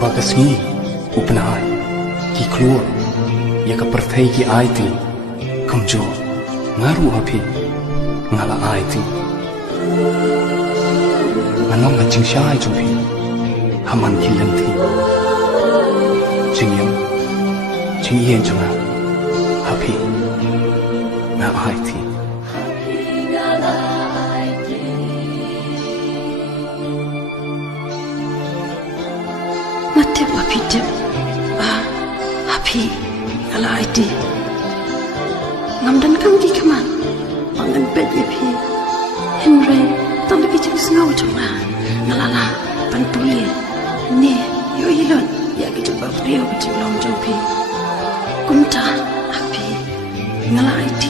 Bagasngi upnai ki klur ya ka perthai ki aiti kamjo ngaru api ngala aiti manong nga chingshai chupi haman ki lanti chingyam chingyen chunga api nga aiti Matip api tip api ngala aiti ngamdan kam di kaman pangan bed api Henry tak lagi jadi sengau cuma ngalala pantuli ni yo ilon ya kita baprio kita belum jumpi kunta api ngala aiti